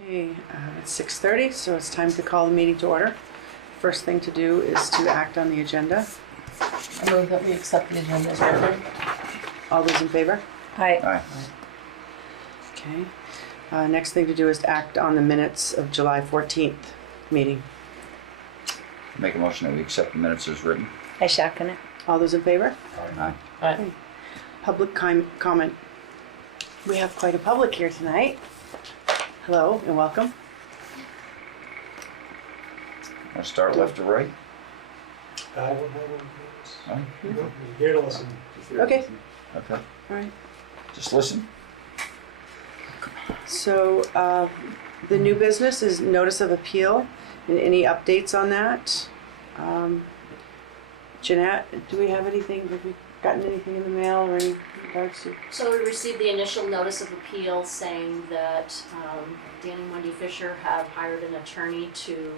Okay, it's 6:30, so it's time to call the meeting to order. First thing to do is to act on the agenda. I move that we accept the agenda as written. All those in favor? Aye. Aye. Okay. Next thing to do is to act on the minutes of July 14th meeting. Make a motion that we accept the minutes as written. I second it. All those in favor? Aye. Aye. Public comment. We have quite a public here tonight. Hello and welcome. Want to start left to right? I don't have one. Aye. I'm here to listen. Okay, Okay. all right. Just listen. So the new business is notice of appeal, and any updates on that? Jeanette, do we have anything? Have we gotten anything in the mail or in regards to? So we received the initial notice of appeal saying that Dan and Wendy Fisher have hired an attorney to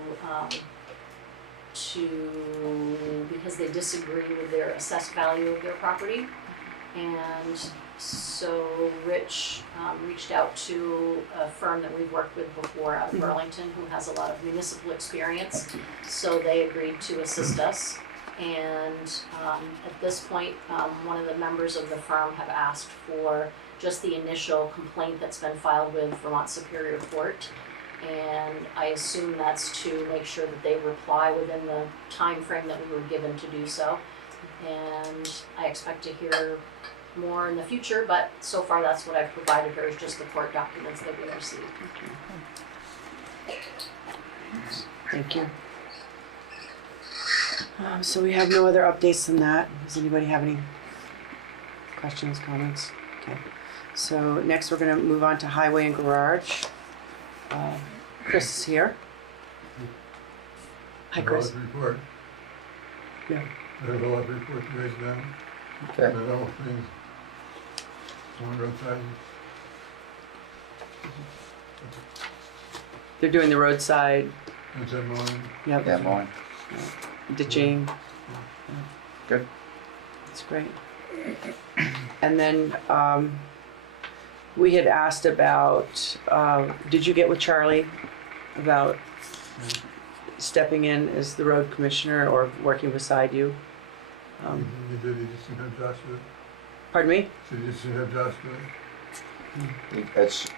because they disagree with their assessed value of their property. And so Rich reached out to a firm that we've worked with before out of Burlington who has a lot of municipal experience. So they agreed to assist us. And at this point, one of the members of the firm have asked for just the initial complaint that's been filed with Vermont Superior Court. And I assume that's to make sure that they reply within the time frame that we were given to do so. And I expect to hear more in the future, but so far that's what I've provided her, is just the court documents that we received. Thank you. So we have no other updates than that. Does anybody have any questions, comments? Okay. So next we're going to move on to highway and garage. Chris is here. Hi, Chris. Report. Yeah. I have a lot of reports right now. Okay. But all things on roadside. They're doing the roadside. That's in mine. Yep. Yeah, mowing. Ditching. Good. That's great. And then we had asked about, did you get with Charlie about stepping in as the road commissioner or working beside you? You did, you just didn't have Josh do it. Pardon me? So you just didn't have Josh do it.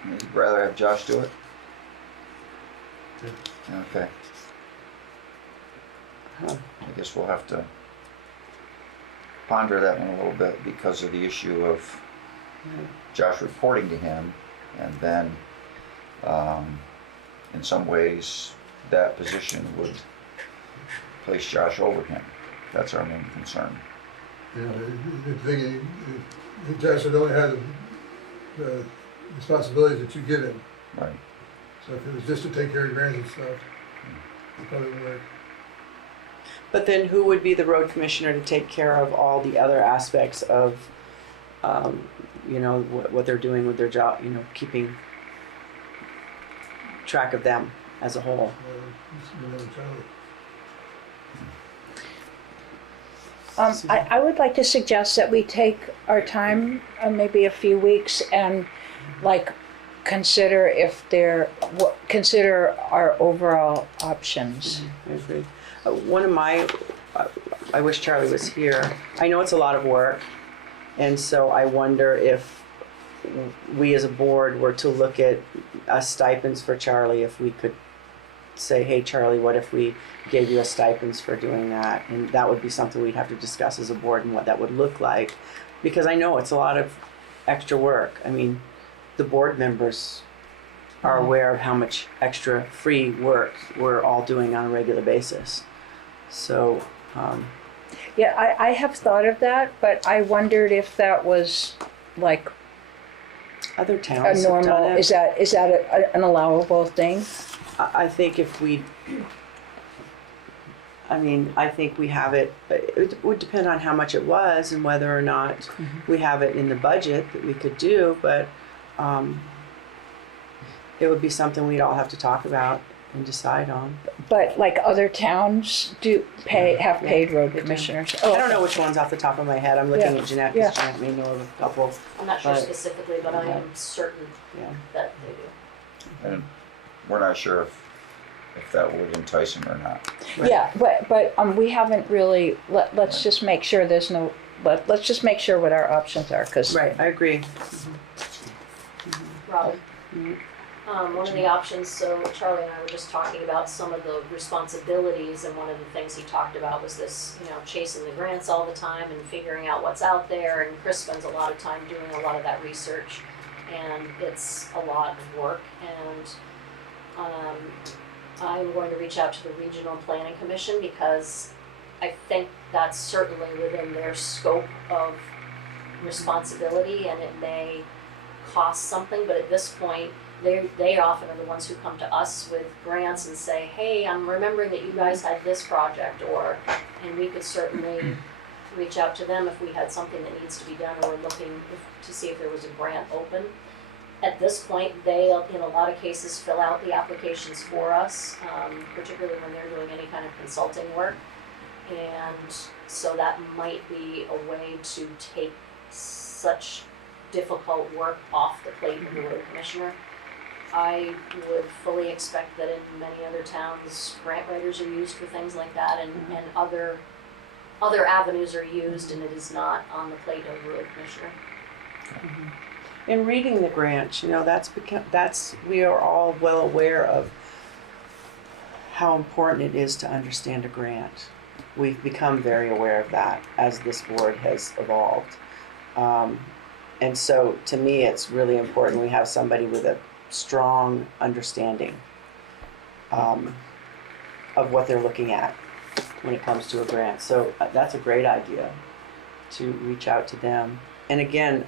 You'd rather have Josh do it? Okay. Huh. I guess we'll have to ponder that one a little bit because of the issue of Josh reporting to him, and then in some ways that position would place Josh over him. That's our main concern. You know, the thing, Josh had only had the responsibilities that you give him. Right. So if it was just to take care of grants and stuff, it probably would work. But then who would be the road commissioner to take care of all the other aspects of, you know, what they're doing with their job, you know, keeping track of them as a whole? I would like to suggest that we take our time, maybe a few weeks, and like consider consider our overall options. I agree. One of my, I wish Charlie was here. I know it's a lot of work, and so I wonder if we as a board were to look at stipends for Charlie, if we could say, hey Charlie, what if we gave you a stipends for doing that? And that would be something we'd have to discuss as a board and what that would look like, because I know it's a lot of extra work. I mean, the board members are aware of how much extra free work we're all doing on a regular basis. So, Yeah, I have thought of that, but I wondered if that was like other a towns have done normal, it. is that an allowable thing? I think if we, I mean, I think we have it, it would depend on how much it was and whether or not we have it in the budget that we could do, but it would be something we'd all have to talk about and decide on. But like other towns have paid road commissioners. I don't know which ones off the top of my head. I'm looking Yeah. at Jeanette, because Jeanette may know of a couple. I'm not sure But- specifically, but I am certain Yeah. that they do. And we're not sure if that would entice him or not. Right. Yeah, but we haven't really, let's just make sure there's no, let's just make sure what our options are, because. Right, I agree. Robin? Mhm. One of the options, so Charlie and I were just talking about some of the responsibilities, and one of the things he talked about was this, chasing the grants all the time and figuring out what's out there, and Chris spends a lot of time doing a lot of that research, and it's a lot of work, and I'm going to reach out to the Regional Planning Commission because I think that's certainly within their scope of responsibility, and it may cost something, but at this point, they often are the ones who come to us with grants and say, hey, I'm remembering that you guys had this project, and we could certainly reach out to them if we had something that needs to be done, or looking to see if there was a grant open. At this point, they, in a lot of cases, fill out the applications for us, particularly when they're doing any kind of consulting work. And so that might be a way to take such difficult work off the plate of the road commissioner. I would fully expect that in many other towns, grant writers are used for things like that, and other avenues are used, and it is not on the plate of the road commissioner. In reading the grant, we are all well aware of how important it is to understand a grant. We've become very aware of that as this board has evolved. And so to me, it's really important we have somebody with a strong understanding of what they're looking at when it comes to a grant. So that's a great idea to reach out to them. And again,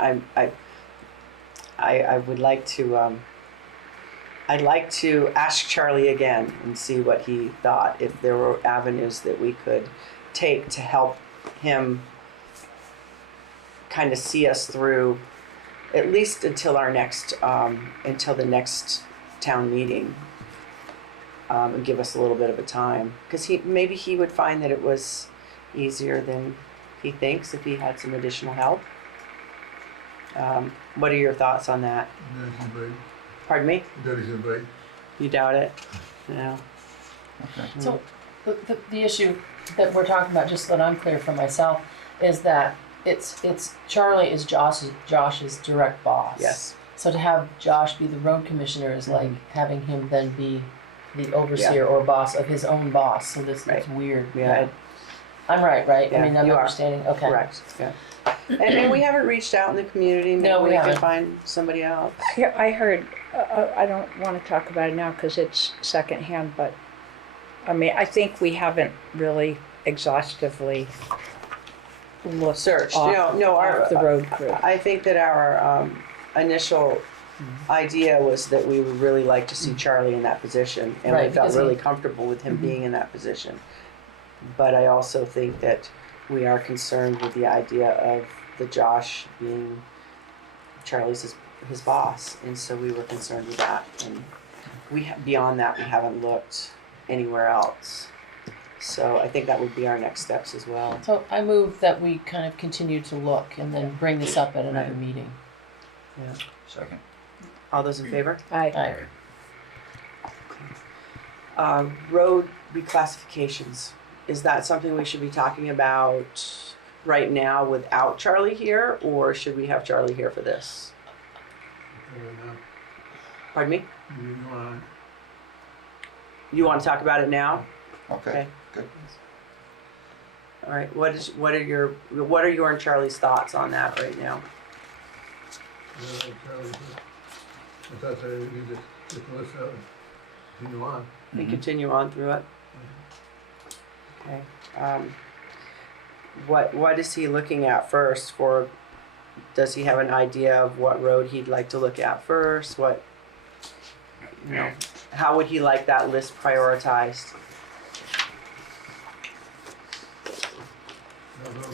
I would like to I'd like to ask Charlie again and see what he thought, if there were avenues that we could take to help him kind of see us through at least until our next until the next town meeting, and give us a little bit of a time, because maybe he would find that it was easier than he thinks if he had some additional help. What are your thoughts on that? Pardon me? You doubt it? No. Okay. So the issue that we're talking about, just so that I'm clear for myself, is that it's Charlie is Josh's direct boss. Yes. So to have Josh be the road commissioner is like having him then be the overseer Yeah. or boss of his own boss. So this Right. is weird. Yeah. I'm right? Yeah, I mean, I'm you are. understanding. Okay. Correct. Yeah. And we haven't reached out in the community. Maybe No, we we could haven't. find somebody else. I heard, I don't want to talk about it now because it's secondhand, but I mean, I think we haven't really exhaustively looked Searched. off, No, off the road crew. I think that our initial idea was that we would really like to see Charlie in that position, and Right, we felt because really he- comfortable with him being in that position. But I also think that we are concerned with the idea of the Josh being Charlie's his boss, and so we were concerned with that. And beyond that, we haven't looked anywhere else. So I think that would be our next steps as well. So I move that we kind of continue to look and then bring this up at another Right. meeting. Yeah. Second. All those in favor? I Road reclassifications. Is that something we should be talking about right now without Charlie here, or should we have Charlie here for this? Pardon me? You want to talk about it now? Okay, good. All right. What are your and Charlie's thoughts on that right now? I thought that we just continue on. We continue on through it. Okay. What is he looking at first? Does he have an idea of what road he'd like to look at first? How would he like that list prioritized? I don't know.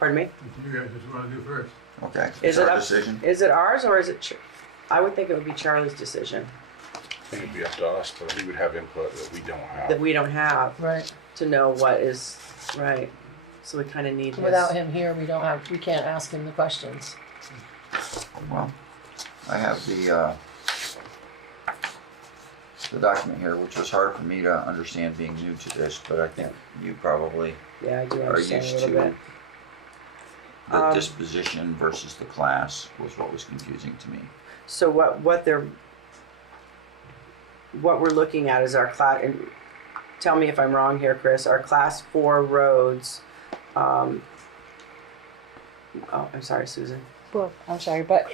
Pardon me? What you guys just want to do first. Okay, Is it's it our up- decision. Is it ours or is it? I would think it would be Charlie's decision I think it'd be up to us, but he would have input that we don't have. that we don't have Right. to know what is right. So we kind of need his. Without him here, we can't ask him the questions. Well, I have the document here, which was hard for me to understand being new to this, but I think you probably Yeah, I do are understand a used little to bit. the disposition versus the class was what was confusing to me. So what we're looking at is our class, and tell me if I'm wrong here, Chris, our class 4 roads, oh, I'm sorry, Susan. Well, I'm sorry, but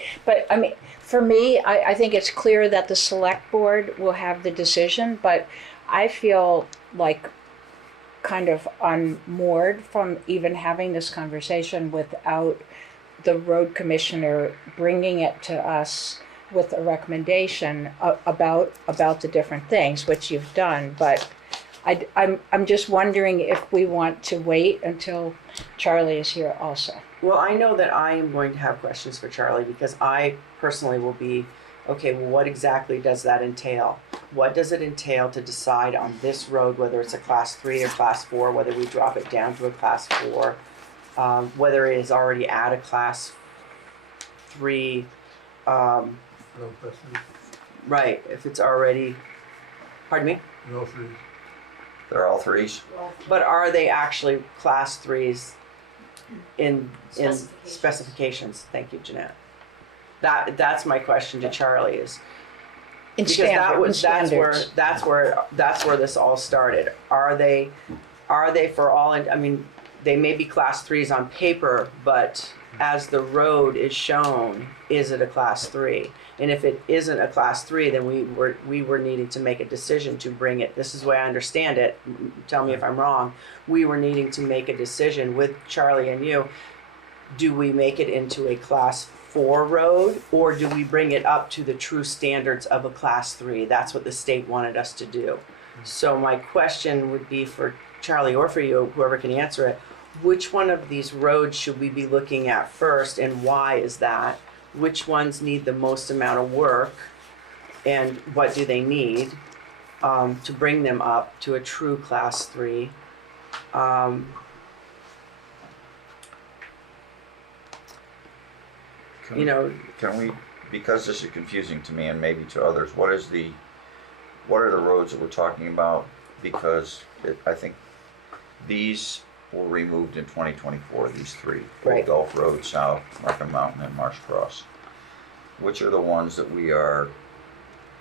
I mean, for me, I think it's clear that the select board will have the decision, but I feel like kind of unmoored from even having this conversation without the road commissioner bringing it to us with a recommendation about the different things, which you've done, but I'm just wondering if we want to wait until Charlie is here also. Well, I know that I am going to have questions for Charlie because I personally will be, okay, well, what exactly does that entail? What does it entail to decide on this road, whether it's a class 3 or class 4, whether we drop it down to a class 4, whether it is already at a class 3, No, that's it. right, if it's already, pardon me? No, three. They're all threes? But are they actually class 3s in specifications? Thank you, Jeanette. That's my question to Charlie is, In because standards. that's where this all started. Are they for all? I mean, they may be class 3s on paper, but as the road is shown, is it a class 3? And if it isn't a class 3, then we were needing to make a decision to bring it. This is the way I understand it. Tell me if I'm wrong. We were needing to make a decision with Charlie and you. Do we make it into a class 4 road, or do we bring it up to the true standards of a class 3? That's what the state wanted us to do. So my question would be for Charlie or for you, whoever can answer it, which one of these roads should we be looking at first, and why is that? Which ones need the most amount of work, and what do they need to bring them up to a true class 3? You know, Can we, because this is confusing to me and maybe to others, what are the roads that we're talking about? Because I think these were removed in 2024, these 3. Right. Gulf Road South, Markham Mountain, and Marsh Cross. Which are the ones that we are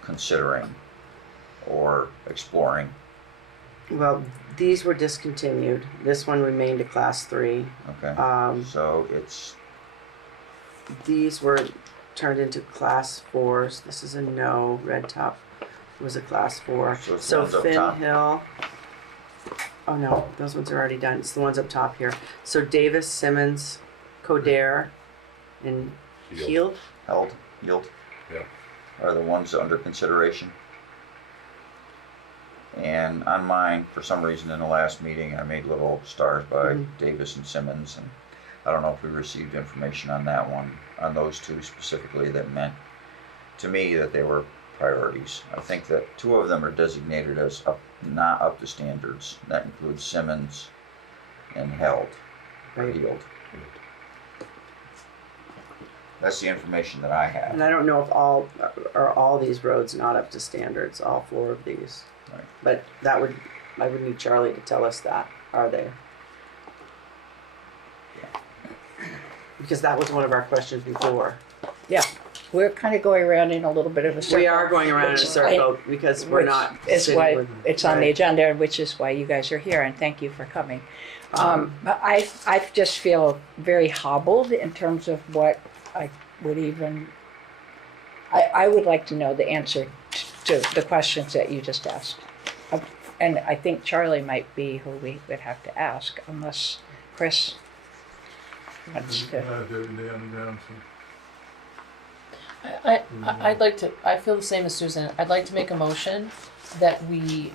considering or exploring? well, these were discontinued. This one remained a class 3. Okay, so it's, These were turned into class 4s. This is a no. Red Top was a class 4. So it's the So ones up Finn top. Hill. Oh no, those ones are already done. It's the ones up top here. So Davis, Simmons, Coderre, and Heald. Yield Yeah. are the ones under consideration. And on mine, for some reason in the last meeting, I made little stars by Davis and Simmons, and I don't know if we received information on that one, on those 2 specifically, that meant to me that they were priorities. I think that 2 of them are designated as not up to standards. That includes Simmons and Held, or Right. Heald. That's the information that I have. And I don't know if all these roads not up to standards, all 4 of these. Right. But I would need Charlie to tell us that. Are they? Because that was one of our questions before. Yeah, we're kind of going around in a little bit of a circle. We are going around in a which circle because we're which not is sitting why with. it's on the right. agenda, which is why you guys are here, and thank you for coming. But I just feel very hobbled in terms of what I would even. I would like to know the answer to the questions that you just asked, and I think Charlie might be who we would have to ask, unless Chris wants to. I'd like to, I feel the same as Susan. I'd like to make a motion that we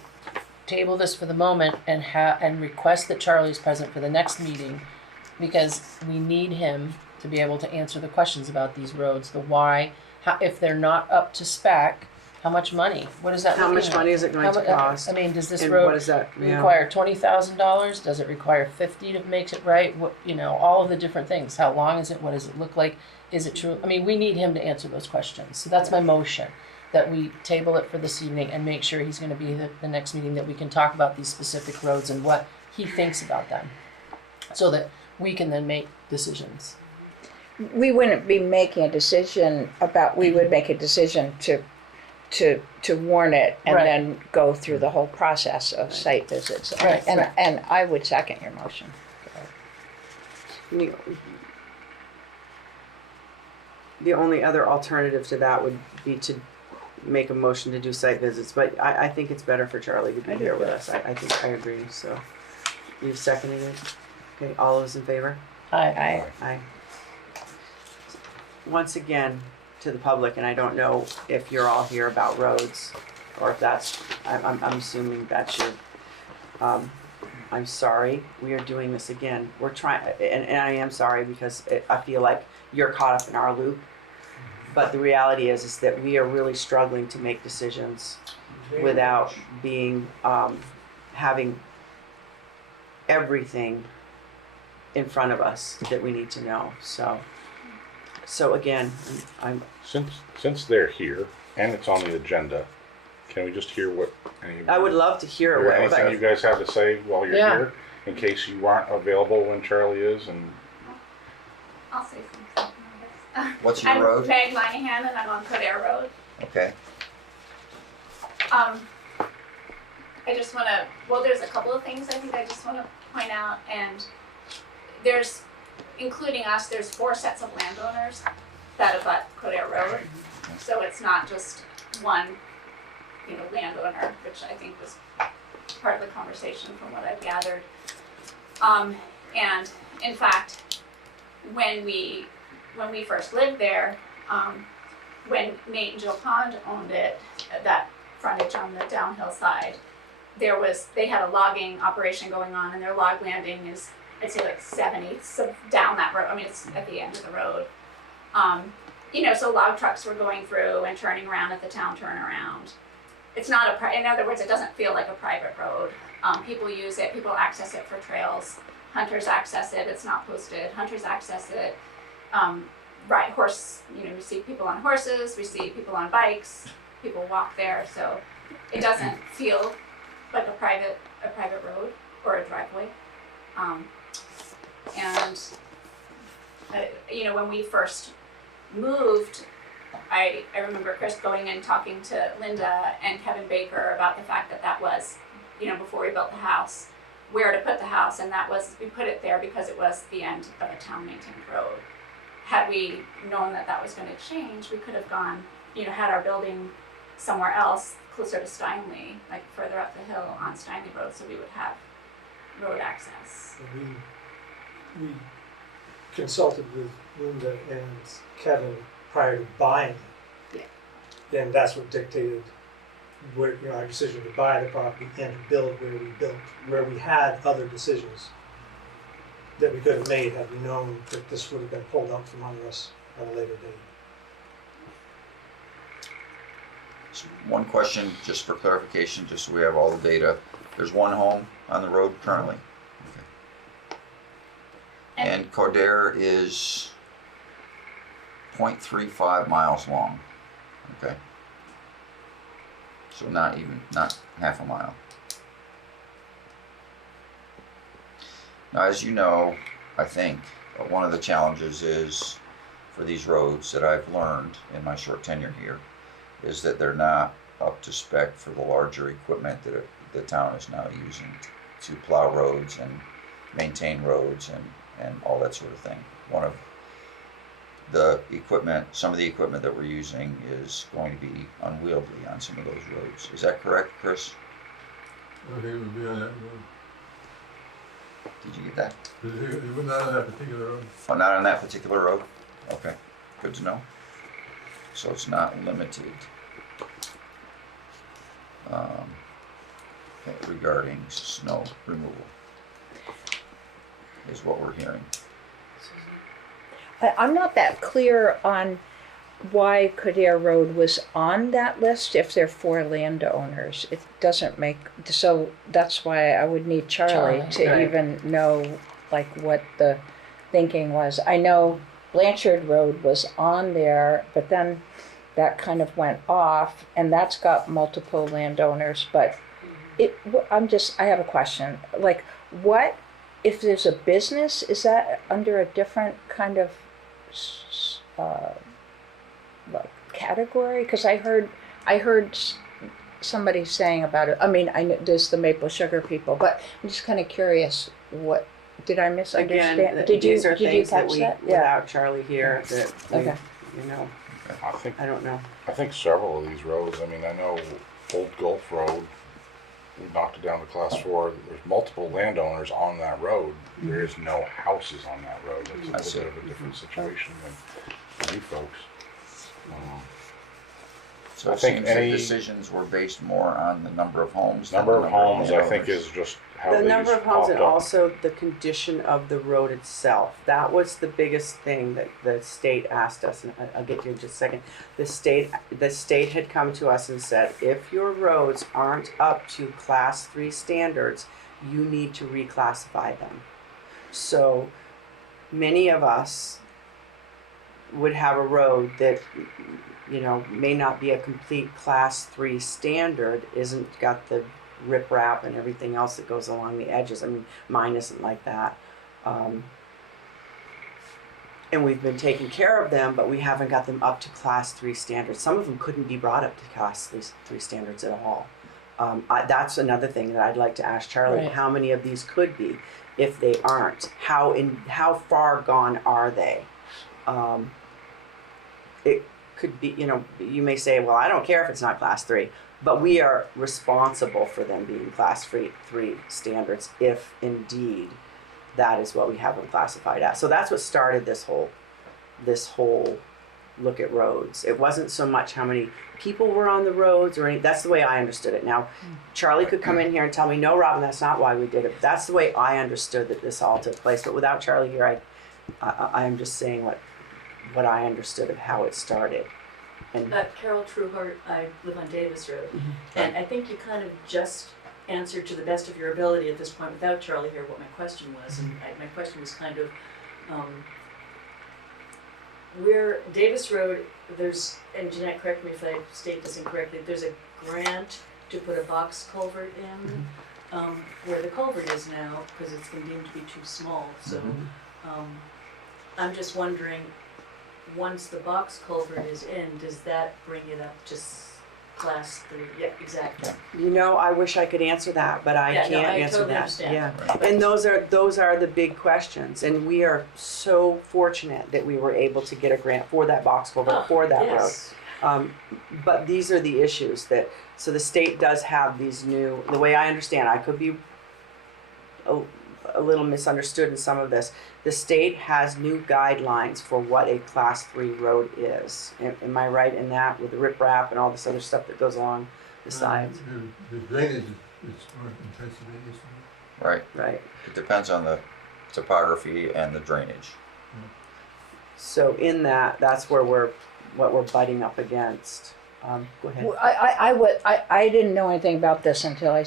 table this for the moment and request that Charlie's present for the next meeting, because we need him to be able to answer the questions about these roads, the why, how, if they're not up to spec, How much money? What is that How looking much like? money is it going to cost? I mean, does this And road what is that? Yeah. require $20,000? Does it require 50 to make it right? What, all of the different things. How long is it? What does it look like? Is it true? I mean, we need him to answer those questions. So that's my motion, that we table it for this evening and make sure he's going to be the next meeting, that we can talk about these specific roads and what he thinks about them, so that we can then make decisions. We wouldn't be making a decision we would make a decision to warn it and Right. then go through the whole process of site visits. Right, And, right. and I would second your motion. The only other alternative to that would be to make a motion to do site visits, but I think it's better for Charlie to be here with us. I think I agree, so. You've seconded it? Okay, all those in favor? I Aye. Once again, to the public, and I don't know if you're all here about roads, or if that's, I'm assuming that's your, I'm sorry, we are doing this again. We're trying, and I am sorry because I feel like you're caught up in our loop. But the reality is that we are really struggling to make decisions without being, having everything in front of us that we need to know. So again, I'm Since they're here and it's on the agenda, can we just hear what I would love to hear hear what anything you guys have to say while you're Yeah. here, in case you aren't available when Charlie is? And I'll say something on this. What's your I'm road? Meg Moynihan and I'm on Codair Road. Okay. I just want to, there's a couple of things I think I just want to point out, and there's, including us, there's 4 sets of landowners that abut Codair Road. So it's not just one, landowner, which I think was part of the conversation from what I've gathered. And in fact, when we first lived there, when Nate and Jill Pond owned it, that frontage on the downhill side, they had a logging operation going on, and their log landing is, I'd say, like 7/8 of down that road. I mean, it's at the end of the road. So log trucks were going through and turning around at the town turnaround. It's not in other words, it doesn't feel like a private road. People use it, people access it for trails. Hunters access it, it's not posted. Hunters access it. Ride horse, we see people on horses, we see people on bikes, people walk there, so it doesn't feel like a private road or a driveway. When we first moved, I remember Chris going and talking to Linda and Kevin Baker about the fact that was, before we built the house, where to put the house, and we put it there because it was the end of a town maintained road. Had we known that was going to change, we could have gone, had our building somewhere else closer to Steinley, like further up the hill on Steinley Road, so we would have road access. We consulted with Linda and Kevin prior to buying it. Yeah. And that's what dictated our decision to buy the property and to build where we built, where we had other decisions that we could have made had we known that this would have been pulled out from under us at a later date. So one question, just for clarification, just so we have all the data. There's one home on the road currently. Okay. And Codair is 0.35 miles long. Okay. So not half a mile. Now, as you know, I think one of the challenges is for these roads that I've learned in my short tenure here is that they're not up to spec for the larger equipment that the town is now using to plow roads and maintain roads and all that sort of thing. One of the equipment, some of the equipment that we're using is going to be unwieldy on some of those roads. Is that correct, Chris? I think it would be on that road. Did you get that? It would not on that particular road. Oh, not on that particular road? Okay, good to know. So it's not limited regarding snow removal, is what we're hearing. I'm not that clear on why Cadair Road was on that list if they're 4 landowners. It doesn't make, so that's why I would need Charlie Charlie, to right. even know like what the thinking was. I know Blanchard Road was on there, but then that kind of went off, and that's got multiple landowners, but I have a question. Like, what, if there's a business, is that under a different kind of like category? Because I heard somebody saying about it. I mean, I know there's the maple sugar people, but I'm just kind of curious. What did I misunderstand? Again, these are things that we, without Charlie here, that we, Okay. I I don't know. think several of these roads, I mean, I know Old Gulf Road, we knocked it down to class 4. There's multiple landowners on that road. There is no houses on that road. It's a little bit of a different situation than you folks. So I it think seems the decisions were based more on the number of homes. than Number the of homes, I think, landowners. is just how The these number of homes popped and up. also the condition of the road itself. That was the biggest thing that the state asked us, and I'll get to you in just a second. The state had come to us and said, if your roads aren't up to class 3 standards, you need to reclassify them. So many of us would have a road that, may not be a complete class 3 standard, isn't got the riprap and everything else that goes along the edges. I mean, mine isn't like that. And we've been taking care of them, but we haven't got them up to class 3 standards. Some of them couldn't be brought up to class 3 standards at all. That's another thing that I'd like to ask Charlie. Right. How many of these could be? If they aren't, how far gone are they? It could be, you may say, well, I don't care if it's not class 3, but we are responsible for them being class 3 standards if indeed that is what we have them classified as. So that's what started this whole look at roads. It wasn't so much how many people were on the roads or any, that's the way I understood it. Now, Charlie could come in here and tell me, no, Robin, that's not why we did it. That's the way I understood that this all took place. But without Charlie here, I'm just saying what I understood of how it started. And Carol Trueheart, I live on Davis Road, Mm-hmm. and I think you kind of just answered to the best of your ability at this point without Charlie here what my question was, and my question was kind of, where Davis Road, there's, and Jeanette, correct me if I state this incorrectly, there's a grant to put a box culvert in, where the culvert is now, because it's been deemed to be too small, so, I'm just wondering, once the box culvert is in, does that bring it up to class 3? Yeah, exactly. I wish I could answer that, but I can't answer totally that. understand. Yeah, and those are the big questions, and we are so fortunate that we were able to get a grant for that box culvert for that Yes. road. But these are the issues so the state does have these new. The way I understand, I could be a little misunderstood in some of this. The state has new guidelines for what a class 3 road is. Am I right in that, with the riprap and all this other stuff that goes along the sides? The drainage is more intensive, isn't it? Right. Right. It depends on the topography and the drainage. So in that's where what we're butting up against. Go ahead. Well, I didn't know anything about this until I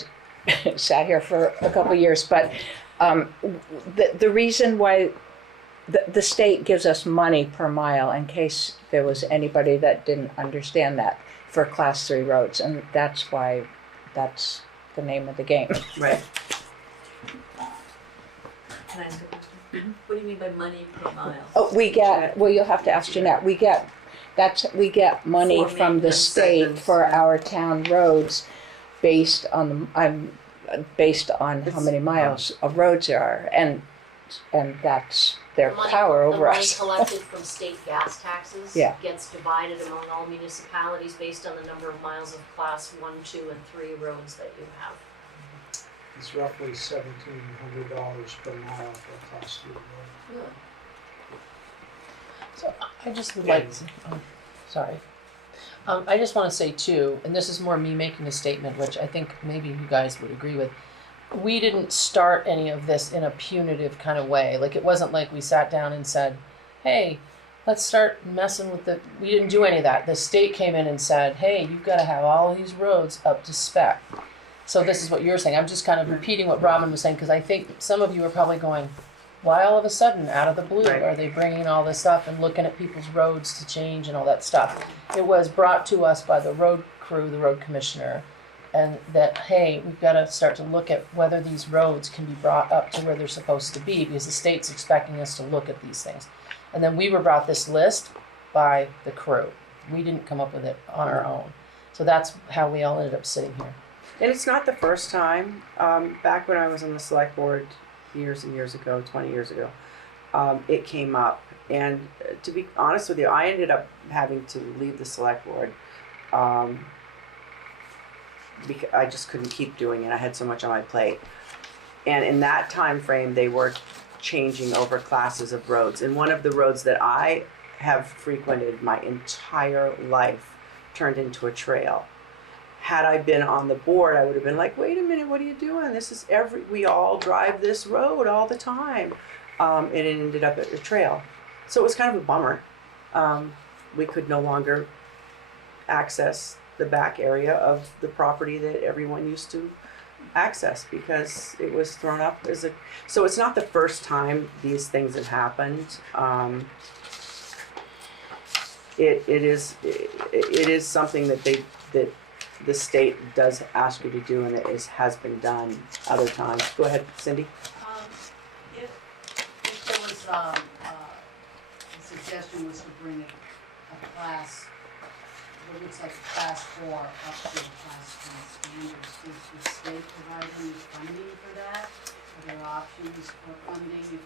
sat here for a couple of years, but the reason why the state gives us money per mile, in case there was anybody that didn't understand that, for class 3 roads, and that's why that's the name of the game. Right. Can I ask a question? What do you mean by money per mile? Oh, you'll have to ask Jeanette. We get money For from the maintenance state segments, for yeah. our town roads based on how many miles of roads there are, and that's their power over The money us. collected from state gas taxes Yeah. gets divided among all municipalities based on the number of miles of class 1, 2, and 3 roads that you have. It's roughly $1,700 per mile for a class 3 road. So I just would like to, sorry. I just want to say too, and this is more me making a statement, which I think maybe you guys would agree with. We didn't start any of this in a punitive kind of way. Like, it wasn't like we sat down and said, hey, let's start messing with we didn't do any of that. The state came in and said, hey, you've got to have all these roads up to spec. So this is what you're saying. I'm just kind of repeating what Robin was saying, because I think some of you are probably going, why all of a sudden, out of the blue, Right. are they bringing all this up and looking at people's roads to change and all that stuff? It was brought to us by the road crew, the road commissioner, and that, hey, we've got to start to look at whether these roads can be brought up to where they're supposed to be, because the state's expecting us to look at these things. And then we were brought this list by the crew. We didn't come up with it on our own. So that's how we all ended up sitting here. And it's not the first time. Back when I was on the select board years and years ago, 20 years ago, it came up. And to be honest with you, I ended up having to leave the select board because I just couldn't keep doing it. I had so much on my plate. And in that time frame, they were changing over classes of roads. And one of the roads that I have frequented my entire life turned into a trail. Had I been on the board, I would have been like, wait a minute, what are you doing? This is we all drive this road all the time. And it ended up at a trail. So it was kind of a bummer. We could no longer access the back area of the property that everyone used to access because it was thrown up as a. So it's not the first time these things have happened. It is something that the state does ask you to do, and has been done other times. Go ahead, Cindy. If there was, the suggestion was to bring a class, what looks like a class 4 up to the class 3 standards, does the state provide any funding for that? Are there options for funding if the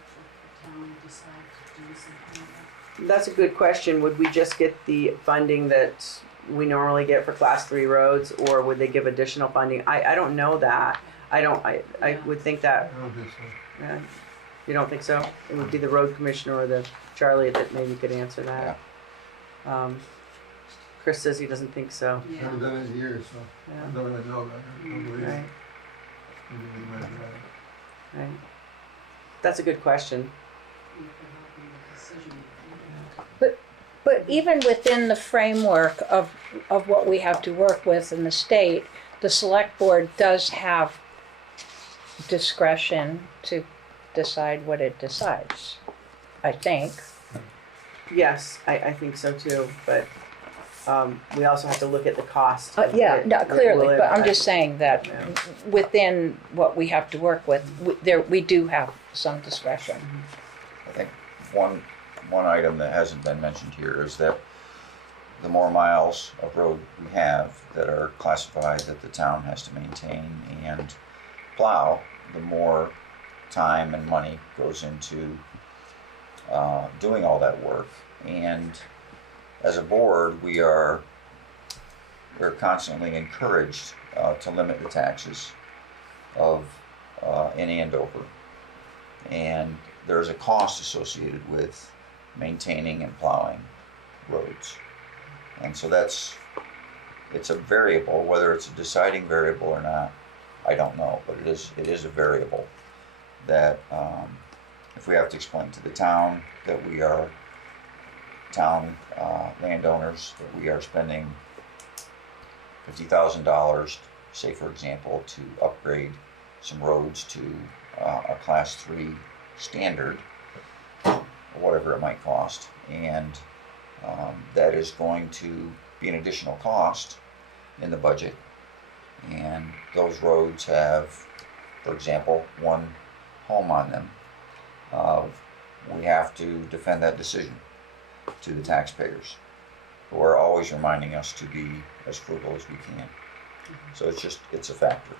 town decides to do something like that? That's a good question. Would we just get the funding that we normally get for class 3 roads, or would they give additional funding? I don't know that. I would think that. I don't think so. Yeah. You don't think so? It would be the road commissioner or the Charlie that maybe could answer that. Chris says he doesn't think so. I haven't done it in years, so Yeah. I don't really know that. I don't believe it. Right. Maybe they might have it. Right. That's a good question. You could help in the decision making. But even within the framework of what we have to work with in the state, the select board does have discretion to decide what it decides, I think. Yes, I think so too, but we also have to look at the cost. Yeah, no, clearly, but I'm impact. just saying that Yeah. within what we have to work with, we do have some discretion. I think one item that hasn't been mentioned here is that the more miles of road we have that are classified that the town has to maintain and plow, the more time and money goes into doing all that work. And as a board, we're constantly encouraged to limit the taxes in Andover. And there's a cost associated with maintaining and plowing roads. And so it's a variable. Whether it's a deciding variable or not, I don't know, but it is a variable that if we have to explain to the town that we are town landowners, that we are spending $50,000, say for example, to upgrade some roads to a class 3 standard, or whatever it might cost, and that is going to be an additional cost in the budget. And those roads have, for example, one home on them. We have to defend that decision to the taxpayers, who are always reminding us to be as frugal as we can. So it's a factor.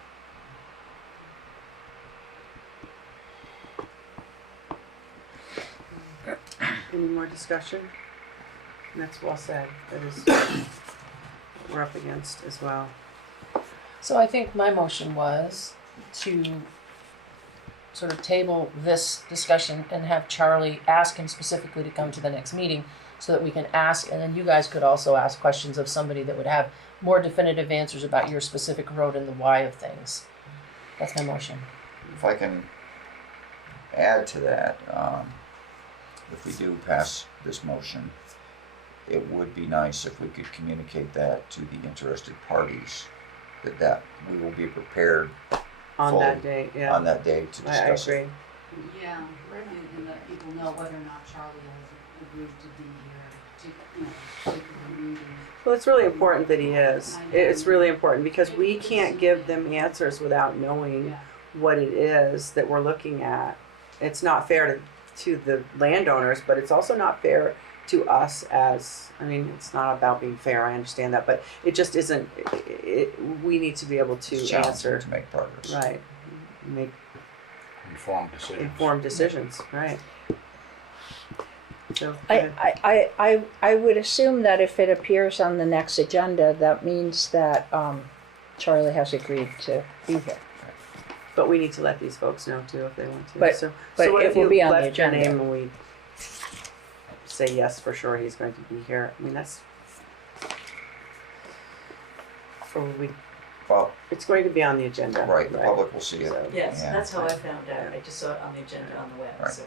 Any more discussion? And that's well said. That is what we're up against as well. So I think my motion was to sort of table this discussion and have Charlie ask him specifically to come to the next meeting so that we can ask, and then you guys could also ask questions of somebody that would have more definitive answers about your specific road and the why of things. That's my motion. If I can add to that, if we do pass this motion, it would be nice if we could communicate that to the interested parties, that we will be prepared On fully that day, yeah. on that day to I discuss agree. it. Yeah, and let people know whether or not Charlie has agreed to be here to, particular meeting. Well, it's really important that he is. I know. It's really important because we can't give them answers without knowing Yeah. what it is that we're looking at. It's not fair to the landowners, but it's also not fair to us as, I mean, it's not about being fair, I understand that, but it just isn't, we need to be able to It's challenging answer, to make progress. right, make Informed decisions. informed decisions, right. So, I would assume that if it appears on the next agenda, that means that Charlie has agreed to be here. but we need to let these folks know too if they want to. But- So but what it if will you be on the left your agenda. name and we say yes for sure he's going to be here? I mean, that's, or we, Well, it's going to be on the agenda. right, the public will see it. So- Yes, Yeah. that's how I found out. I just saw it on the agenda on the web, Right. so.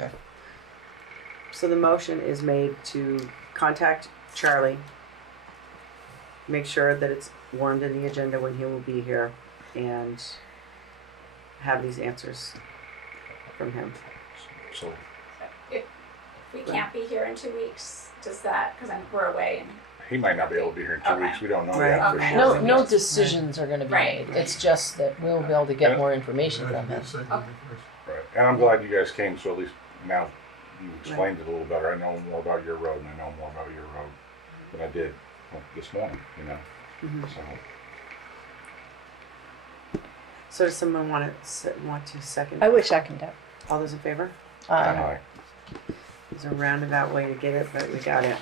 Okay. So the motion is made to contact Charlie, make sure that it's warned in the agenda when he will be here, and have these answers from him. So, If we can't be here in 2 weeks, does that, because we're away and he might not be able to be here in 2 Okay. weeks, we don't know Right. yet for Okay. sure. No decisions are gonna be Right. made. It's just that we'll be able to get more information from him. Right, and I'm glad you guys came, so at least now you explained it a little better. I know more about your road and I know more about your road than I did this morning, you know, Mhm. so. So does someone want to second? I would second that. All those in favor? Aye. There's a roundabout way to get it, but we got it.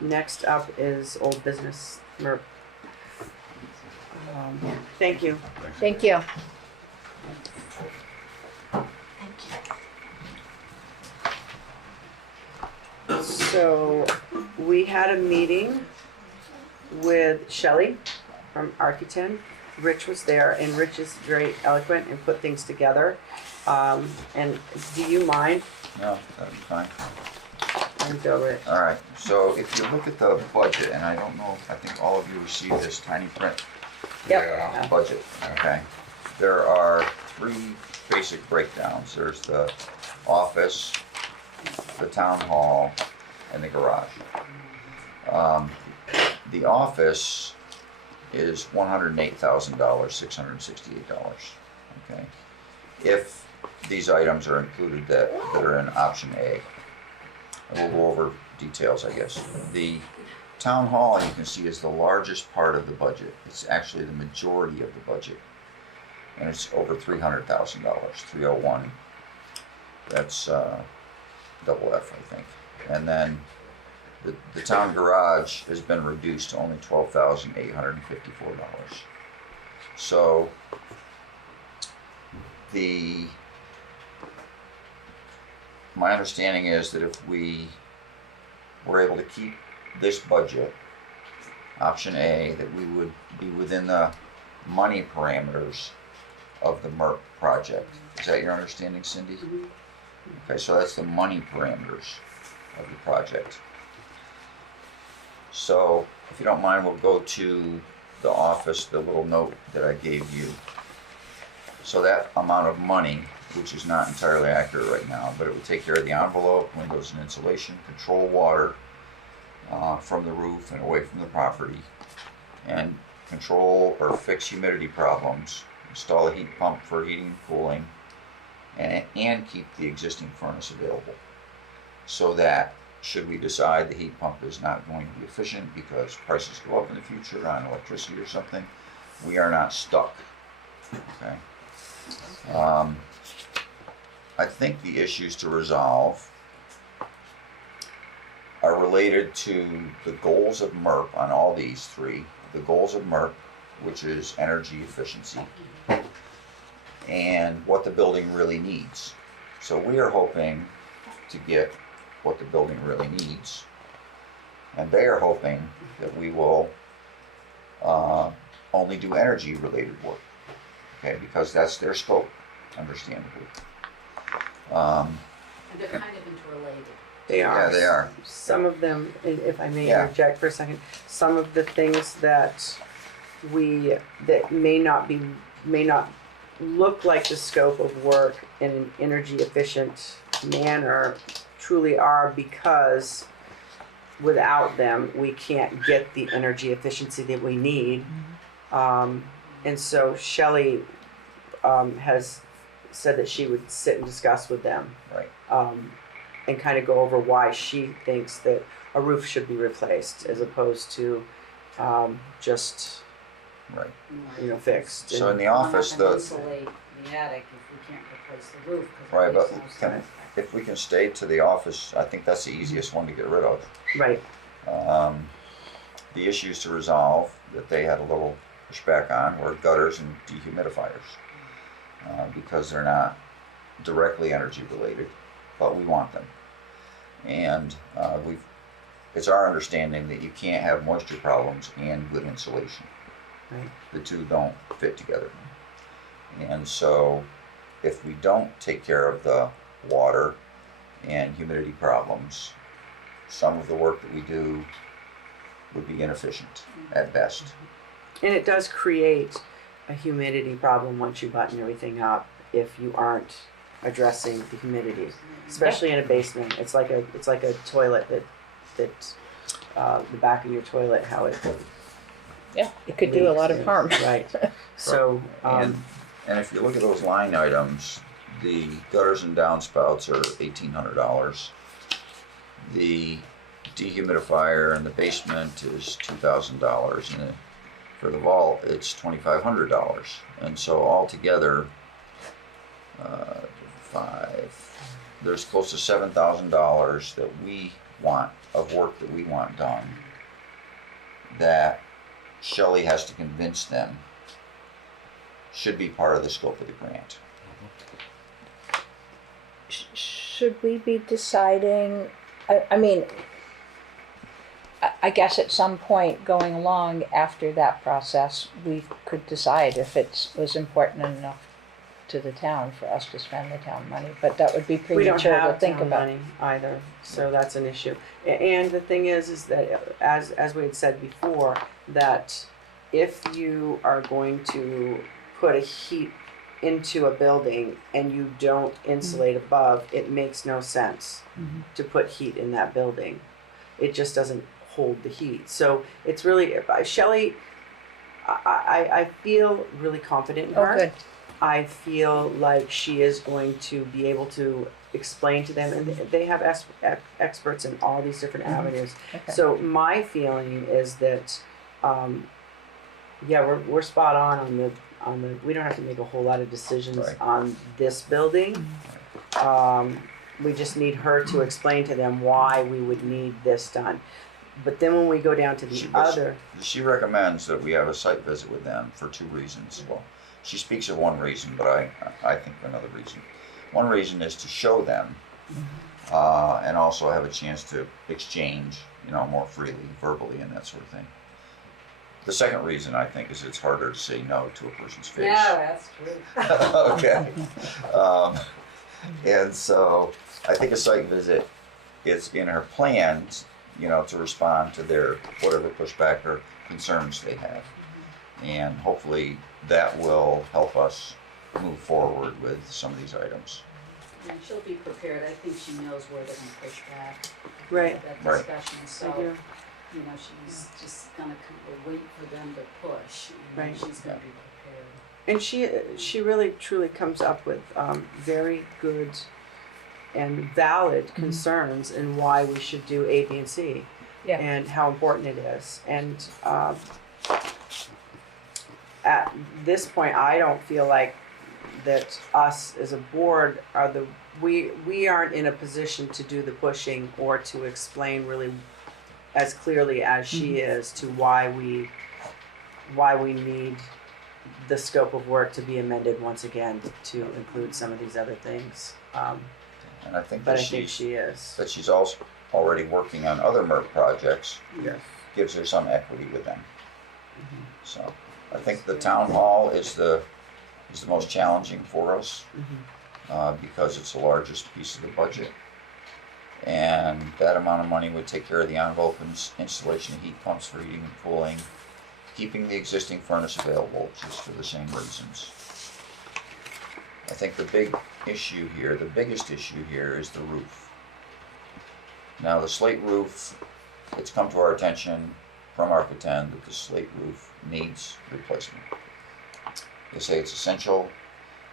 Next up is old business. Thank you. Thank you. So we had a meeting with Shelley from Architon. Rich was there, and Rich is very eloquent and put things together. And do you mind? No, that'd be fine. There you go, Rich. All right, so if you look at the budget, and I don't know, I think all of you received this tiny print Yep. Yeah, budget, okay? There are 3 basic breakdowns. There's the office, the town hall, and the garage. The office is $108,000, $668, okay? If these items are included that are in option A, and we'll go over details, I guess. The town hall, you can see, is the largest part of the budget. It's actually the majority of the budget. And it's over $300,000, 301. That's double F, I think. And then the town garage has been reduced to only $12,854. So my understanding is that if we were able to keep this budget, option A, that we would be within the money parameters of the MERP project. Is that your understanding, Cindy? Okay, so that's the money parameters of the project. So, if you don't mind, we'll go to the office, the little note that I gave you. So that amount of money, which is not entirely accurate right now, but it would take care of the envelope, windows and insulation, control water from the roof and away from the property, and control or fix humidity problems, install a heat pump for heating and cooling, and keep the existing furnace available. So that, should we decide the heat pump is not going to be efficient because prices go up in the future on electricity or something, we are not stuck. Okay. I think the issues to resolve are related to the goals of MERP on all these 3. The goals of MERP, which is energy efficiency, and what the building really needs. So we are hoping to get what the building really needs, and they are hoping that we will only do energy related work, okay, because that's their scope. understandably. And they're kind of interrelated. They are. Yeah, they are. Some of them, if I may Yeah. interject for a second, some of the things that may not look like the scope of work in an energy efficient manner truly are, because without them we can't get the energy efficiency that we need. And so Shelley has said that she would sit and discuss with them. Right. And kind of go over why she thinks that a roof should be replaced as opposed to just Right. fixed. So in the We're not office, gonna the insulate the attic if we can't replace the roof, because right, it but makes no can, sense. if we can stay to the office, I think that's the easiest one to get rid of. Right. The issues to resolve that they had a little pushback on were gutters and dehumidifiers, because they're not directly energy related, but we want them. And it's our understanding that you can't have moisture problems and good insulation. Right. The two don't fit together. And so if we don't take care of the water and humidity problems, some of the work that we do would be inefficient at best. And it does create a humidity problem once you button everything up if you aren't addressing the humidity, especially in a basement. It's like a toilet that the back of your toilet, how it Yeah, it could do a lot of harm. Right. So And if you look at those line items, the gutters and downspouts are $1,800. The dehumidifier in the basement is $2,000, and for the vault it's $2,500. And so altogether, there's close to $7,000 that we want, of work that we want done, that Shelley has to convince them should be part of the scope of the grant. Should we be deciding, I mean, I guess at some point going along after that process, we could decide if it was important enough to the town for us to spend the town money, but that would be we don't premature to have think town about. money either, so that's an issue. And the thing is that as we had said before, that if you are going to put a heat into a building and you don't insulate above, it makes no sense to put heat in that building. It just doesn't hold the heat. So it's really, Shelley, I feel really confident in her. Oh, good. I feel like she is going to be able to explain to them, and they have experts in all these different avenues. Okay. So my feeling is that, yeah, we're spot on the. We don't have to make a whole lot of decisions Right. on this building. We just need her to explain to them why we would need this done. But then when we go down to the other, She recommends that we have a site visit with them for two reasons. Well, she speaks of one reason, but I think of another reason. One reason is to show them, and also have a chance to exchange, more freely, verbally, and that sort of thing. The second reason, I think, is it's harder to say no to a person's face. Yeah, that's true. Okay. And so I think a site visit is in her plans, to respond to their whatever pushback or concerns they have. And hopefully that will help us move forward with some of these items. And she'll be prepared, I think she knows where they're gonna push back. Right. That Right. discussion, I so, do. she's just gonna wait for them to push, and then Right. she's gonna be prepared. and she really truly comes up with very good and valid concerns in why we should do A, B, and C, Yeah. and how important it is. And at this point, I don't feel like that us as a board are we aren't in a position to do the pushing or to explain really as clearly as she is to why we need the scope of work to be amended once again to include some of these other things. And I think But that I think she is. that she's also already working on other MERP projects, Yes. gives her some equity with them. So I think the town hall is the is the most challenging for us because it's the largest piece of the budget. And that amount of money would take care of the envelope installation of heat pumps for heating and cooling, keeping the existing furnace available just for the same reasons. I think the biggest issue here is the roof. Now the slate roof, it's come to our attention from Architect that the slate roof needs replacement. They say it's essential.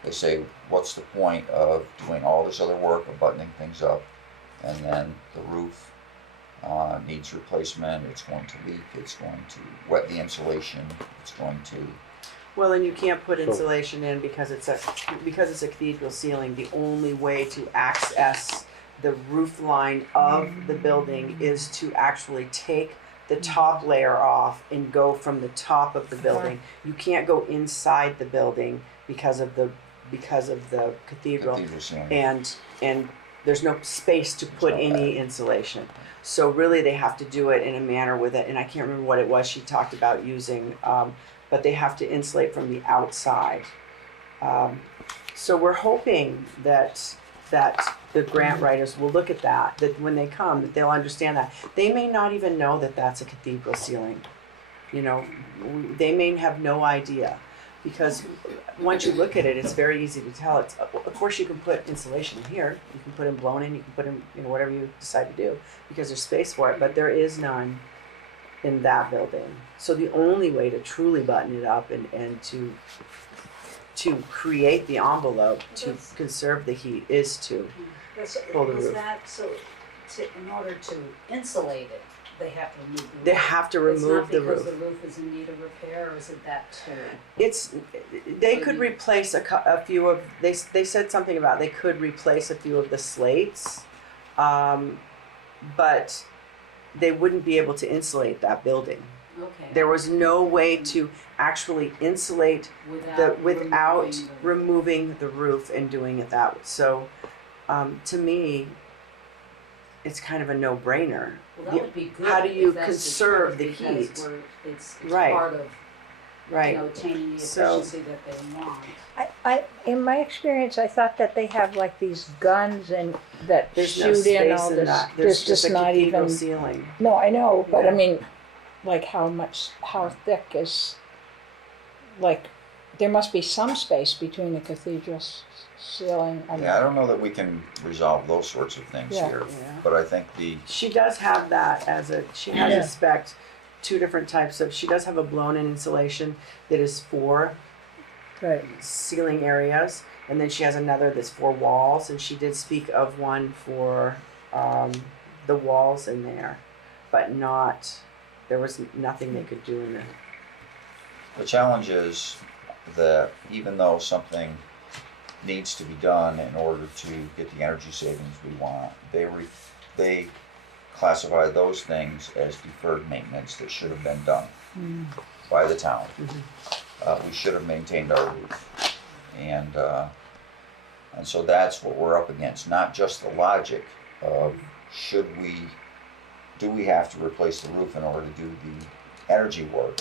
They say, what's the point of doing all this other work of buttoning things up, and then the roof needs replacement, it's going to leak, it's going to wet the insulation, it's going to... Well, and you can't put insulation in because it's a cathedral ceiling. The only way to access the roof line of the building is to actually take the top layer off and go from the top of the building. You can't go inside the building because of the cathedral ceiling. And there's no space to put any insulation. So really they have to do it in a manner with it, and I can't remember what it was she talked about using, but they have to insulate from the outside. So we're hoping that the grant writers will look at that when they come, that they'll understand that. They may not even know that that's a cathedral ceiling. You know, they may have no idea, because once you look at it, it's very easy to tell. Of course you can put insulation in here, you can put in blown in, you can put in, you know, whatever you decide to do, because there's space for it, but there is none in that building. So the only way to truly button it up and to create the envelope to conserve the heat is to pull the roof. In order to insulate it, they have to remove the roof? They have to remove the roof. It's not because the roof is in need of repair, or is it that too? They could replace a few of, they said something about they could replace a few of the slates, but they wouldn't be able to insulate that building. Okay. There was no way to actually insulate without removing the roof and doing it that way. So to me, it's kind of a no-brainer. Well, that would be good. How do you if that's conserve the truth, heat? because it's Right. part of Right. attaining the So- efficiency that they want. I in my experience, I thought that they have like these guns and that There's no shoot in space all in this. that. There's There's just a not cathedral even. ceiling. No, I know, but I Yeah. mean, like how thick is, like, there must be some space between the cathedral ceiling. I mean, Yeah, I don't know that we can resolve those sorts of things Yeah. here, Yeah. but I think She does have that she has a spec, two different types of, she does have a blown-in insulation that is for right. ceiling areas, and then she has another that's for walls, and she did speak of one for the walls in there, but there was nothing they could do in there. the challenge is that even though something needs to be done in order to get the energy savings we want, they classify those things as deferred maintenance that should have been done by the town. We should have maintained our roof, and so that's what we're up against. Not just the logic of do we have to replace the roof in order to do the energy work,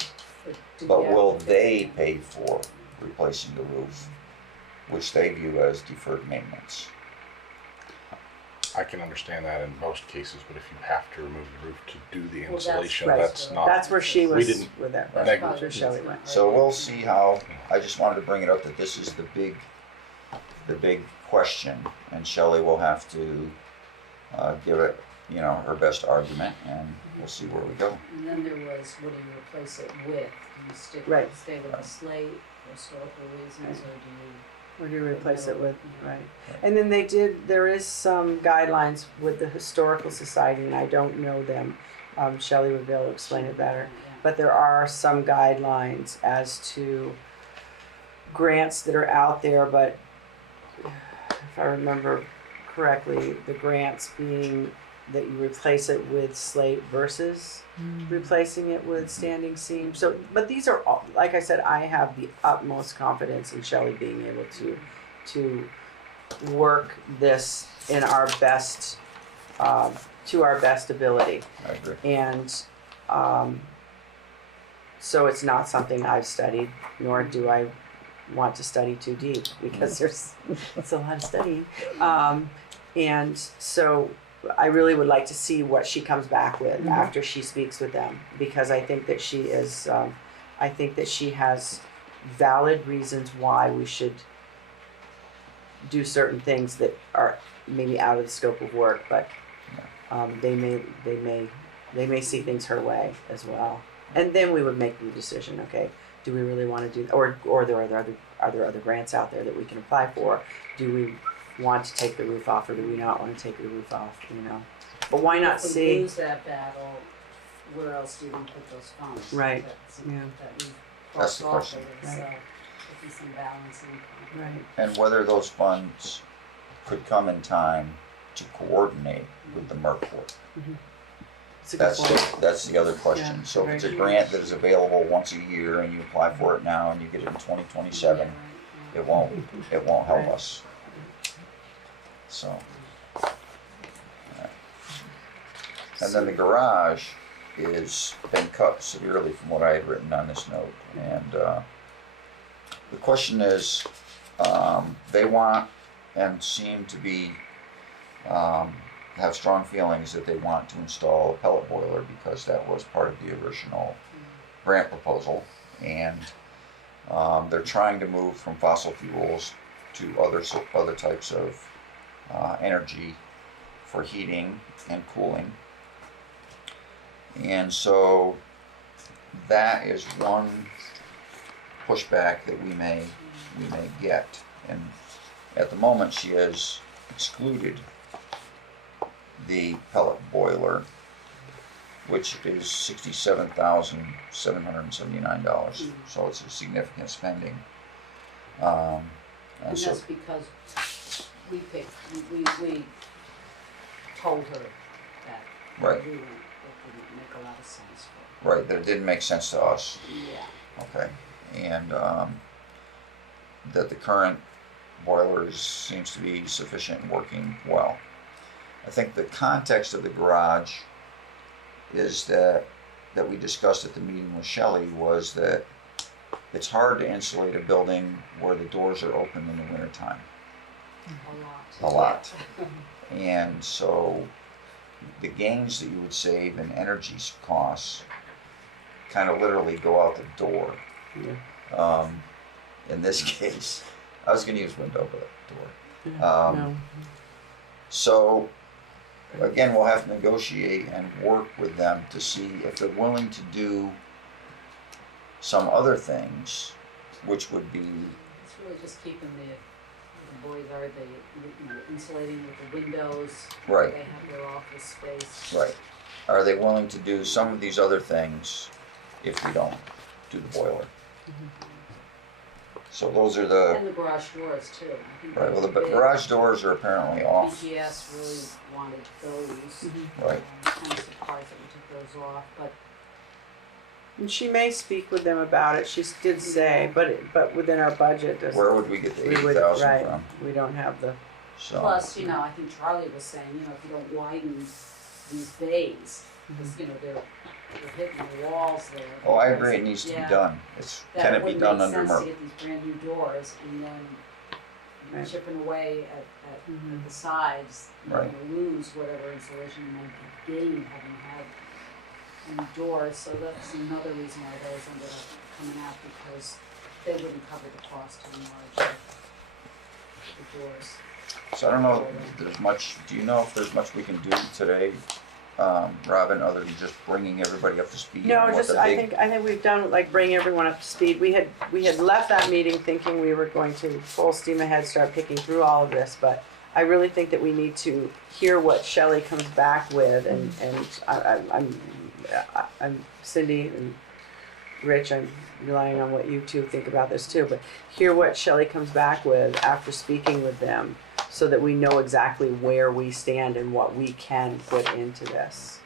but will they pay for replacing the roof, which they view as deferred maintenance. I can understand that in most cases, but if you have to remove the roof to do the Well, that's insulation, right. that's not. That's where she We was didn't with that. negligent. That's where Shelley went. So we'll see how, I just wanted to bring it up that this is the big question, and Shelley will have to give it, her best argument, and we'll see where we go. And then there was, what do you replace it with? Do you stay with a slate for historical reasons, or do you? What do you replace it with? Right. And then there is some guidelines with the Historical Society, and I don't know them. Shelley would be able to explain it better. But there are some guidelines as to grants that are out there, but if I remember correctly, the grants being that you replace it with slate versus replacing it with standing seam. So, but these are all, like I said, I have the utmost confidence in Shelley being able to work this in our best, to our best ability. I agree. And so it's not something I've studied, nor do I want to study too deep because it's a lot of studying. And so I really would like to see what she comes back with after she speaks with them, because I think that she is, I think that she has valid reasons why we should do certain things that are maybe out of the scope of work, but they may see things her way as well. And then we would make the decision, okay, do we really want to do, or are there other grants out there that we can apply for? Do we want to take the roof off, or do we not want to take the roof off, you know? But why not If we see? lose that battle, where else do you put those funds? Right, That's- yeah. That we That's the crossed off question. of it, so Right. there'd be some balancing. Right. And whether those funds could come in time to coordinate with the MERC work. It's a good point. That's the other question. Yeah, So if it's a very grant that is available once a year and you apply for it now and you get it in 2027, it won't help Right. us. So. And then the garage is been cut severely from what I had written on this note. And the question is, they want and seem to be have strong feelings that they want to install a pellet boiler because that was part of the original grant proposal, and they're trying to move from fossil fuels to other types of energy for heating and cooling. And so that is one pushback that we may get. And at the moment, she has excluded the pellet boiler, which is $67,779. So it's a significant spending. And And so, that's because we told her that right, it didn't make a lot of sense for right, that it didn't make sense to us. her. Yeah. Okay, and that the current boiler seems to be sufficient and working well. I think the context of the garage is that we discussed at the meeting with Shelley was that it's hard to insulate a building where the doors are open in the wintertime. A lot. A lot. And so the gains that you would save in energy costs kind of literally go out the door. In this case, I was going to use window, but door. No. So again, we'll have to negotiate and work with them to see if they're willing to do some other things, which would be It's really just keeping the boiler, insulating with the windows. right. They have their office space. Right. Are they willing to do some of these other things if we don't do the boiler? So those are the, And the garage doors too. I think right, well, the big. garage doors are apparently off, BGS really wanted those. right? Kind of surprised that we took those off, but And she may speak with them about it. She did say, but within our budget, Where would we get the we would, 80,000 right, from? we don't have the, So, plus, I think Charlie was saying, if you don't widen these bays, because, they're hitting the walls there. oh, I agree, it needs to be Yeah. done. Can it be done under That MERC? wouldn't make sense to get these brand new doors and then Right. chipping away at the sides. You're Right. gonna lose whatever insulation you might gain having had new doors, so that's another reason why those ended up coming out, because they wouldn't cover the cost to enlarge the doors. So I don't know if there's much, do you know if there's much we can do today, Robin, other than just bringing everybody up to speed? no, on what just, the I big- think we've done, like, bring everyone up to speed. We had left that meeting thinking we were going to full steam ahead, start picking through all of this, but I really think that we need to hear what Shelley comes back with, and I'm Cindy and Rich, I'm relying on what you two think about this too, but hear what Shelley comes back with after speaking with them, so that we know exactly where we stand and what we can put into this.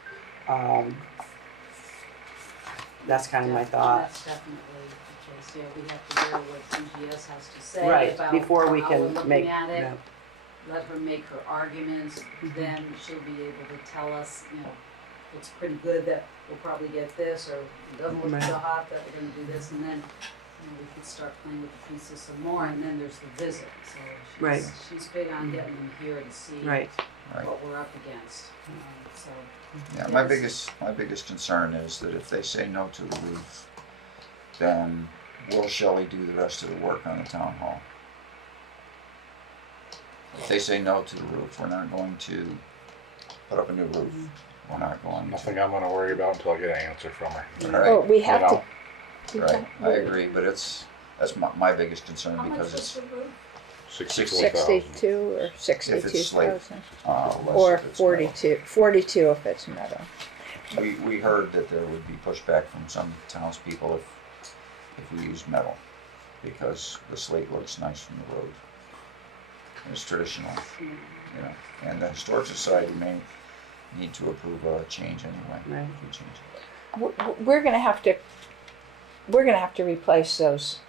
That's kind of my thought. That's definitely the case, yeah, we have to hear what BGS has to say Right, about before we how can we're looking make, at it. yeah. Let her make her arguments, then she'll be able to tell us, it's pretty good that we'll probably get this, or it doesn't look Right. so hot that we're gonna do this, and then we could start playing with the pieces some more, and then there's the visit, so Right. she's big on getting them here to see Right. Right. what we're up against, so. Yeah, Yes. my biggest concern is that if they say no to the roof, then will Shelley do the rest of the work on the town hall? If they say no to the roof, we're not going to put up a new roof. We're not going Nothing to. I'm gonna worry about until I get an answer from her. Oh, Right, we have You know. to. right, I agree, but that's my biggest concern How much because was it's, the roof? 64,000. 62 or 62,000. less Or if it's 42 if it's metal. metal. We heard that there would be pushback from some townspeople if we use metal, because the slate looks nice from the road. It's traditional, you know, and the Historic Society may need to approve a change anyway. Right. If we change it. We're gonna have to replace those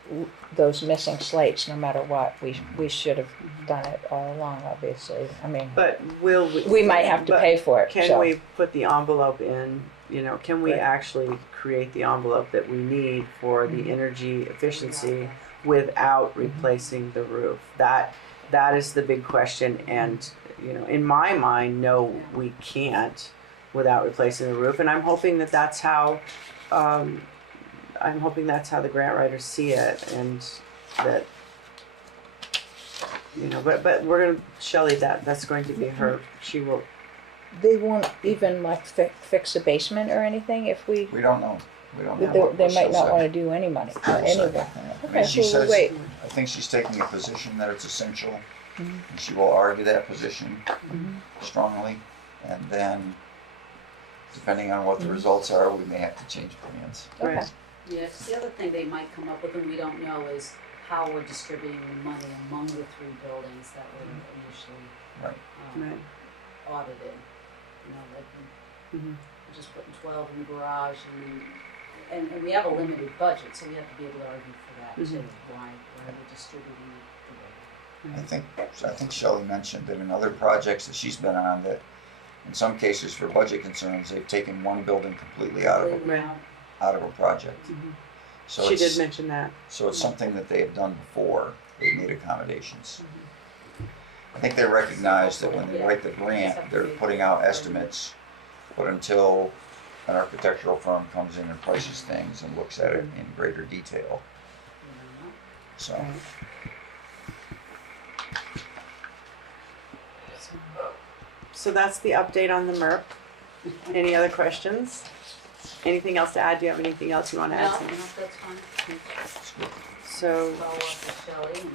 missing slates no matter what. We should have done it all along, obviously. I mean, But will we? we might have to but pay for it. Can so. we put the envelope in, you know, can we Right. actually create the envelope that we need for the energy efficiency without replacing the roof? That is the big question, and, you know, in my mind, no, we can't without replacing the roof, and I'm hoping that that's how, the grant writers see it, and that, you know, but we're gonna, Shelley, that's going to be her, she will, They won't even like fix the basement or anything if we. We don't know. We don't know. They, what they might she'll not say. want to do any money or She'll say. anything. I mean, Okay, she so we'll says, wait. I think she's taking a position that it's essential, and she will argue that position strongly, and then, depending on what the results are, we may have to change plans. Okay. right, Yeah, 'cause the other thing they might come up with, and we don't know, is how we're distributing the money among the 3 buildings that were initially Right. right. audited. You know, like Mhm. we're just putting 12 in the garage, and we have a limited budget, so we have to be able to argue for that too. Why we're distributing it the way. I think Shelley mentioned that in other projects that she's been on, that in some cases for budget concerns, they've taken one building completely out of Right. a project. So She it's, did mention that. so it's something that they have done before. They've made accommodations. I think they recognize that when they write the grant, they're putting out estimates, but until an architectural firm comes in and prices things and looks at it in greater detail. So, So that's the update on the MERP. Any other questions? Anything else to add? Do you have anything else you want to add? No, Sam? that's fine. So, Follow up with Shelley and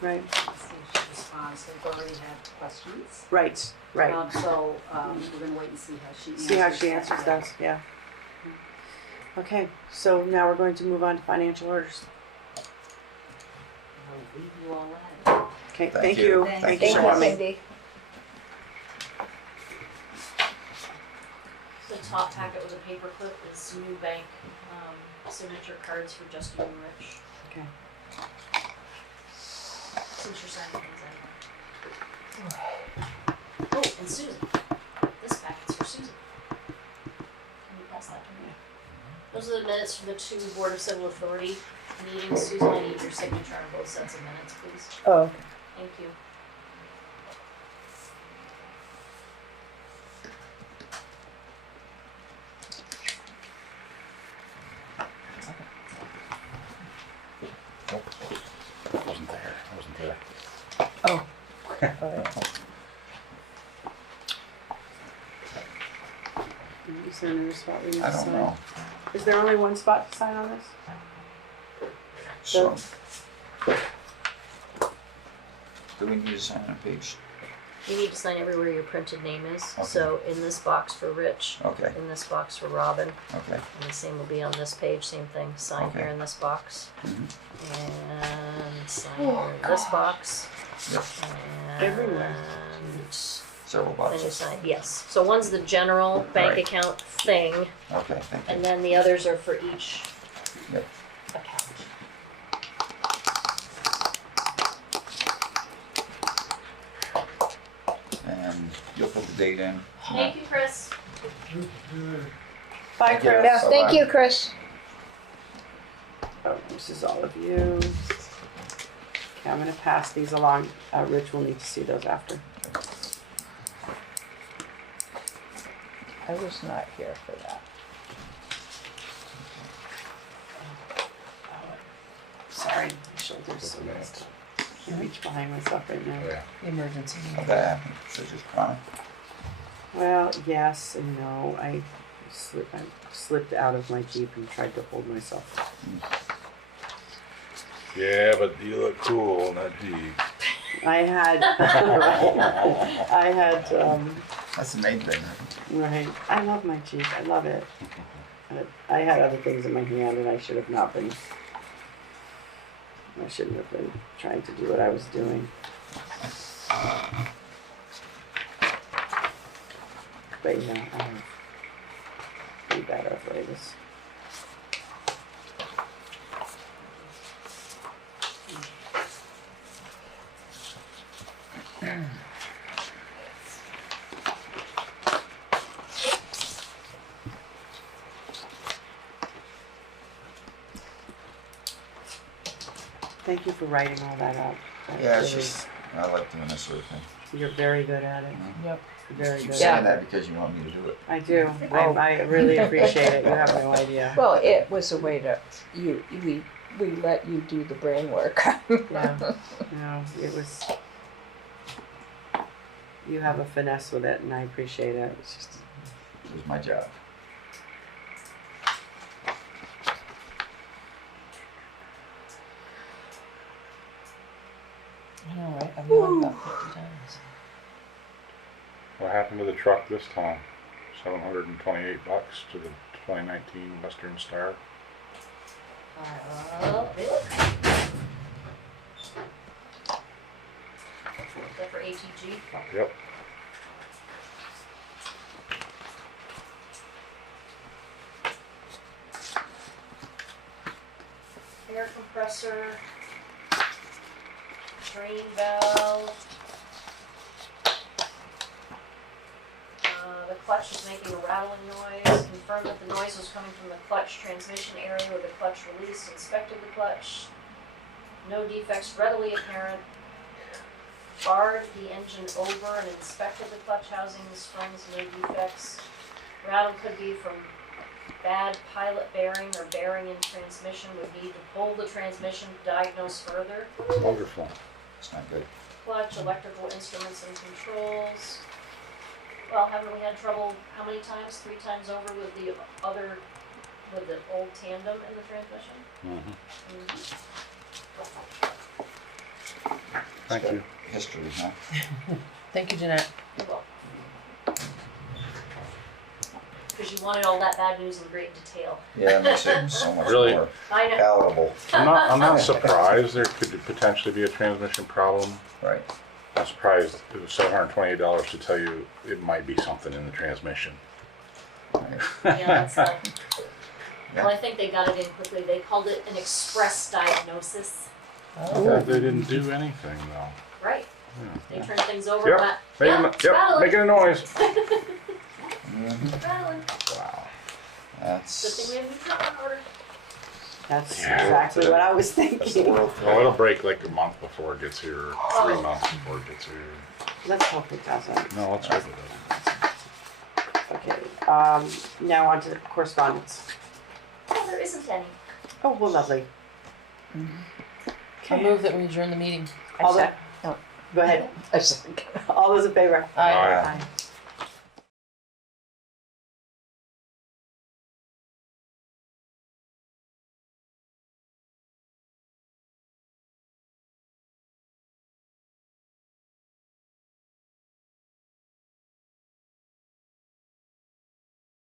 right, see if she responds. They've already had questions. right, right. So, we're gonna wait and see how she answers. See how she that. answers those, yeah. Okay, so now we're going to move on to financial orders. I'll leave you all at it. Okay, Thank thank you. you. Thanks. Thank Thanks you for so much. coming. Cindy. The top packet was a paper clip with some new bank signature cards for Justin and Rich. Okay. Since you're signing things out. Oh, and Susan. This packet's for Susan. Can you pass that to me? Those are the minutes from the 2 Board of Civil Authority meetings. Susan, I need your signature on both sets of minutes, please. Oh, Thank you. I wasn't there. oh, yeah. Is there another spot we need to I sign? don't know. Is there only one spot to sign on this? So, do we need to sign on page? You need to sign everywhere your printed name is. Okay. So in this box for Rich, Okay, in this box for Robin, okay. and the same will be on this page, same thing. Sign Okay. here in this box. Mhm. And sign here in this box. Yep, And Everywhere. several then you boxes. sign, yes. So one's the general bank Right. account thing, Okay, thank you. and then the others are for each Yep. account. And you'll put the date in. Thank you, Chris. Bye, Thank you. Chris. Yeah, thank Bye-bye. you, Chris. Oh, this is all of you. Okay, I'm gonna pass these along. Rich will need to see those after. I was not here for that. Sorry, my shoulder's so messed up. I can't reach behind myself right now. Yeah. Emergency. How'd that happen? So just chronic? Well, yes and no. I slipped out of my Jeep and tried to hold myself. Yeah, but you look cool in that Jeep. I had, That's the main thing. right, I love my Jeep, I love it. But I had other things in my hand and I shouldn't have been trying to do what I was doing. But yeah, I have pretty bad arthritis. Thank you for writing all that up. That Yeah, it's really- just, I like doing this sort of thing. You're very good at it. Yep. Very You're good. saying that because you want me to do it. I do. Well- I really appreciate it. You have no idea. Well, it was a way to, we let you do the brain work. Yeah. No, it was. You have a finesse with it, and I appreciate it. It's just. It was my job. I know, right? I've gone about 50 times. What happened to the truck this time? $728 to the 2019 Western Star. Really? Is that for ATG? Yep. Air compressor, drain valve. The clutch is making a rattling noise. Confirmed that the noise was coming from the clutch transmission area where the clutch released. Inspected the clutch. No defects readily apparent. Barred the engine over and inspected the clutch housings, springs, no defects. Rattle could be from bad pilot bearing or bearing in transmission. Would need to pull the transmission to diagnose further. Wonderful. It's not good. Clutch, electrical instruments and controls. Well, haven't we had trouble, how many times? 3 times over with the old tandem in the transmission? Thank you. History, huh? Thank you, Jeanette. You're welcome. Because you wanted all that bad news in great detail. Yeah, it makes it so much Really? more I know. palatable. I'm not surprised there could potentially be a transmission problem. Right. I'm surprised it was $728 to tell you it might be something in the transmission. Right. Yeah, that's Yeah. well, I think they got it in quickly. They called it an express diagnosis. I thought they didn't do anything though. Right. Yeah. They turned things over. Yep. But, Yep, rattling. making a noise. Rattling. Wow. Good thing we have a new truck on order. That's Yeah. exactly what I was That's the thinking. world. Well, it'll break like a month before it gets here, or 3 months before it gets here. Let's hope it doesn't. No, let's hope it doesn't. Okay. Now on to the correspondence. Oh, there isn't any. Oh, well, lovely. I move that we adjourn the meeting. All the, No. go ahead. I second. All those in favor? Aye. Aye.